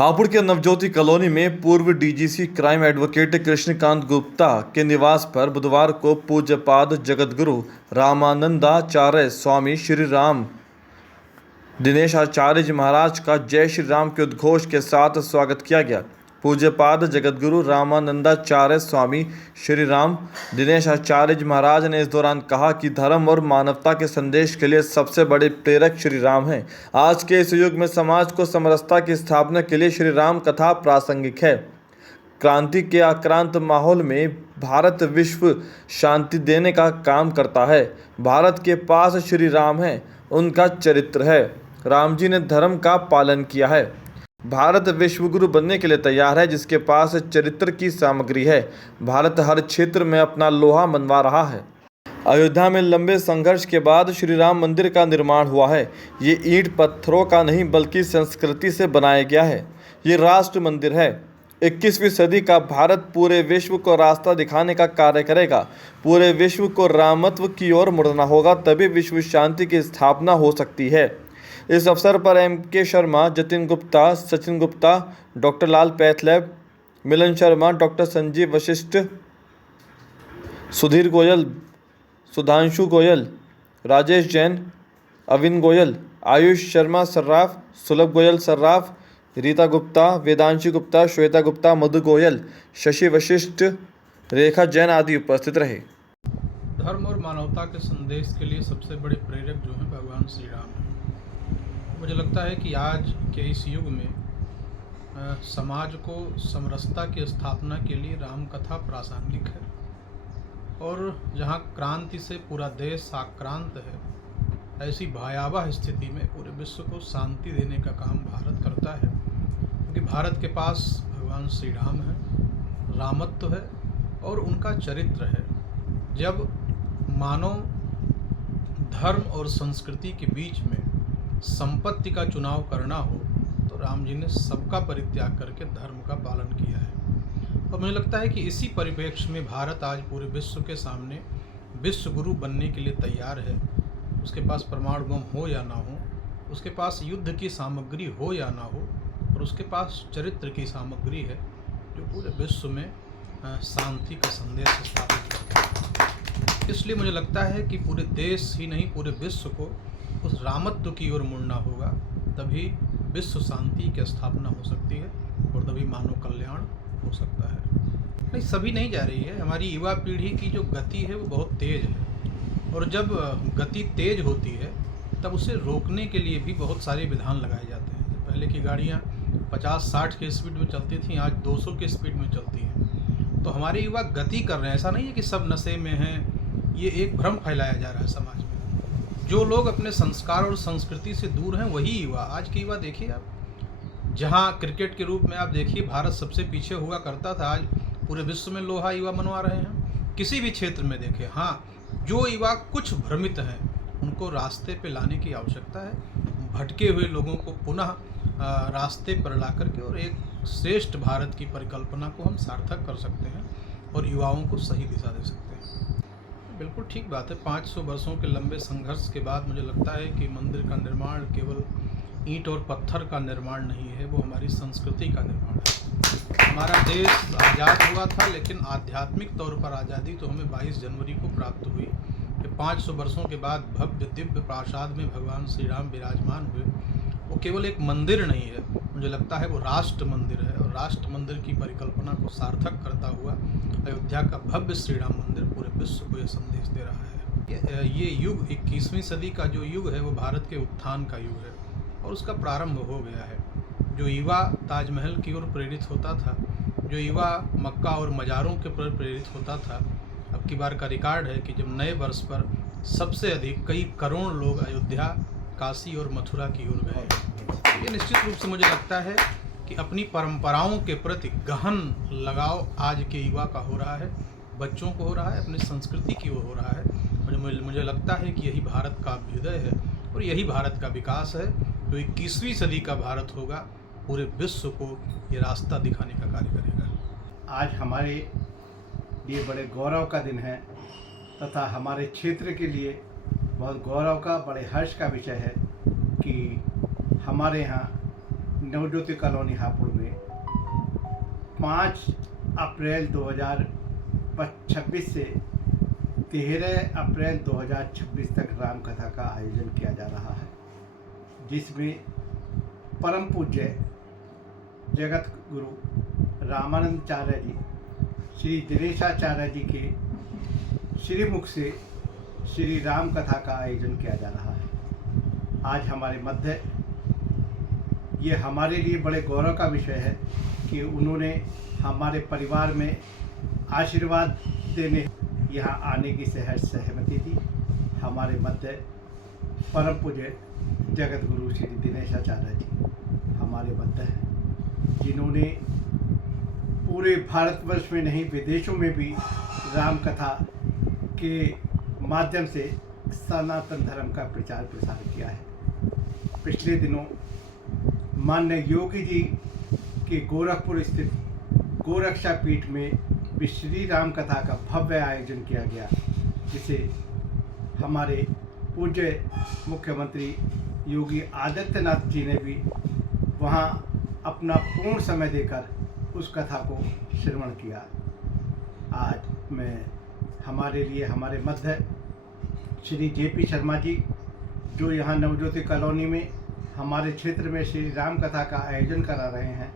हापुड़ के नवज्योति कॉलोनी में पूर्व DGC crime advocate Krishnakant Gupta के निवास पर बुधवार को पूज्यपाद जगतगुरु रामानंदाचार्य स्वामी श्री राम दिनेश आचार्य जी महाराज का जय श्री राम के उद्घोष के साथ स्वागत किया गया। पूज्यपाद जगतगुरु रामानंदाचार्य स्वामी श्री राम दिनेश आचार्य जी महाराज ने इस दौरान कहा कि धर्म और मानवता के संदेश के लिए सबसे बड़े प्रेरक श्री राम हैं। आज के इस युग में समाज को समरसता की स्थापना के लिए श्री राम कथा प्रासंगिक है। क्रांति के आक्रांत माहौल में भारत विश्व शांति देने का काम करता है। भारत के पास श्री राम है, उनका चरित्र है। राम जी ने धर्म का पालन किया है। भारत विश्वगुरु बनने के लिए तैयार है, जिसके पास चरित्र की सामग्री है। भारत हर क्षेत्र में अपना लोहा मनवा रहा है। अयोध्या में लंबे संघर्ष के बाद श्री राम मंदिर का निर्माण हुआ है। ये ईंट पत्थरों का नहीं बल्कि संस्कृति से बनाया गया है। ये राष्ट्र मंदिर है। 21वीं सदी का भारत पूरे विश्व को रास्ता दिखाने का कार्य करेगा। पूरे विश्व को रामत्व की ओर मुड़ना होगा, तभी विश्व शांति की स्थापना हो सकती है। इस अवसर पर M.K. शर्मा, जतिन गुप्ता, सचिन गुप्ता, डॉक्टर लाल पैथलेब, मिलन शर्मा, डॉक्टर संजीव वशिष्ठ, सुधीर गोयल, सुधांशु गोयल, राजेश जैन, अविन गोयल, आयुष शर्मा सर्राफ, सुलभ गोयल सर्राफ, रीता गुप्ता, वेदांशी गुप्ता, श्वेता गुप्ता, मधु गोयल, शशि वशिष्ठ, रेखा जैन आदि उपस्थित रहे। धर्म और मानवता के संदेश के लिए सबसे बड़े प्रेरक जो हैं भगवान श्री राम हैं। मुझे लगता है कि आज के इस युग में समाज को समरसता की स्थापना के लिए राम कथा प्रासंगिक है। और जहाँ क्रांति से पूरा देश आक्रांत है, ऐसी भयावह स्थिति में पूरे विश्व को शांति देने का काम भारत करता है, क्योंकि भारत के पास भगवान श्री राम है, रामत्व है और उनका चरित्र है। जब मानव धर्म और संस्कृति के बीच में संपत्ति का चुनाव करना हो, तो राम जी ने सबका परित्याग करके धर्म का पालन किया है। और मुझे लगता है कि इसी परिप्रेक्ष्य में भारत आज पूरे विश्व के सामने विश्व गुरु बनने के लिए तैयार है। उसके पास परमाणु बम हो या ना हो, उसके पास युद्ध की सामग्री हो या ना हो, और उसके पास चरित्र की सामग्री है जो पूरे विश्व में शांति का संदेश स्थापित करता है। इसलिए मुझे लगता है कि पूरे देश ही नहीं, पूरे विश्व को उस रामत्व की ओर मुड़ना होगा, तभी विश्व शांति की स्थापना हो सकती है और तभी मानव कल्याण हो सकता है। नहीं, सभी नहीं जा रही है। हमारी युवा पीढ़ी की जो गति है वो बहुत तेज़ है, और जब गति तेज़ होती है तब उसे रोकने के लिए भी बहुत सारे विधान लगाए जाते हैं। पहले की गाड़ियाँ 50-60 के स्पीड में चलती थी, आज 200 के स्पीड में चलती हैं। तो हमारे युवा गति कर रहे हैं। ऐसा नहीं है कि सब नशे में हैं, ये एक भ्रम फैलाया जा रहा है समाज में। जो लोग अपने संस्कार और संस्कृति से दूर हैं वही युवा, आज के युवा देखिए आप, जहाँ क्रिकेट के रूप में आप देखिए भारत सबसे पीछे हुआ करता था, आज पूरे विश्व में लोहा युवा मनवा रहे हैं। किसी भी क्षेत्र में देखें, हाँ, जो युवा कुछ भ्रमित हैं उनको रास्ते पे लाने की आवश्यकता है। भटके हुए लोगों को पुनः रास्ते पर ला करके और एक श्रेष्ठ भारत की परिकल्पना को हम सार्थक कर सकते हैं और युवाओं को सही दिशा दे सकते हैं। बिल्कुल ठीक बात है। 500 वर्षों के लंबे संघर्ष के बाद मुझे लगता है कि मंदिर का निर्माण केवल ईंट और पत्थर का निर्माण नहीं है, वो हमारी संस्कृति का निर्माण है। हमारा देश आज़ाद हुआ था, लेकिन आध्यात्मिक तौर पर आज़ादी तो हमें 22 जनवरी को प्राप्त हुई कि 500 वर्षों के बाद भव्य दिव्य प्रासाद में भगवान श्री राम विराजमान हुए। वो केवल एक मंदिर नहीं है, मुझे लगता है वो राष्ट्र मंदिर है, और राष्ट्र मंदिर की परिकल्पना को सार्थक करता हुआ अयोध्या का भव्य श्री राम मंदिर पूरे विश्व को यह संदेश दे रहा है। ये युग 21वीं सदी का जो युग है वो भारत के उत्थान का युग है और उसका प्रारंभ हो गया है। जो युवा ताजमहल की ओर प्रेरित होता था, जो युवा मक्का और मज़ारों के पर प्रेरित होता था, अब की बार का रिकॉर्ड है कि जब नए वर्ष पर सबसे अधिक कई करोड़ लोग अयोध्या, काशी और मथुरा की ओर गए। ये निश्चित रूप से मुझे लगता है कि अपनी परंपराओं के प्रति गहन लगाव आज के युवा का हो रहा है, बच्चों को हो रहा है, अपनी संस्कृति की ओर हो रहा है। मुझे लगता है कि यही भारत का अभ्युदय है और यही भारत का विकास है, जो 21वीं सदी का भारत होगा, पूरे विश्व को ये रास्ता दिखाने का कार्य करेगा। आज हमारे लिए बड़े गौरव का दिन है तथा हमारे क्षेत्र के लिए बहुत गौरव का, बड़े हर्ष का विषय है कि हमारे यहाँ नवज्योति कॉलोनी हापुड़ में 5 अप्रैल 2026 से 13 अप्रैल 2026 तक राम कथा का आयोजन किया जा रहा है, जिसमें परम पूज्य जगत गुरु रामानंदाचार्य जी, श्री दिनेशाचार्य जी के श्रीमुख से श्री राम कथा का आयोजन किया जा रहा है। आज हमारे मध्य ये हमारे लिए बड़े गौरव का विषय है कि उन्होंने हमारे परिवार में आशीर्वाद देने यहाँ आने की सहमति दी। हमारे मध्य परम पूज्य जगत गुरु श्री दिनेशाचार्य जी हमारे मध्य हैं, जिन्होंने पूरे भारतवर्ष में नहीं विदेशों में भी राम कथा के माध्यम से सनातन धर्म का प्रचार प्रसार किया है। पिछले दिनों माननीय योगी जी के गोरखपुर स्थित गोरक्षा पीठ में भी श्री राम कथा का भव्य आयोजन किया गया, जिसे हमारे पूज्य मुख्यमंत्री योगी आदित्यनाथ जी ने भी वहां अपना पूर्ण समय देकर उस कथा को श्रवण किया। आज मैं हमारे लिए हमारे मध्य श्री जेपी शर्मा जी, जो यहाँ नवज्योति कॉलोनी में हमारे क्षेत्र में श्री राम कथा का आयोजन करा रहे हैं,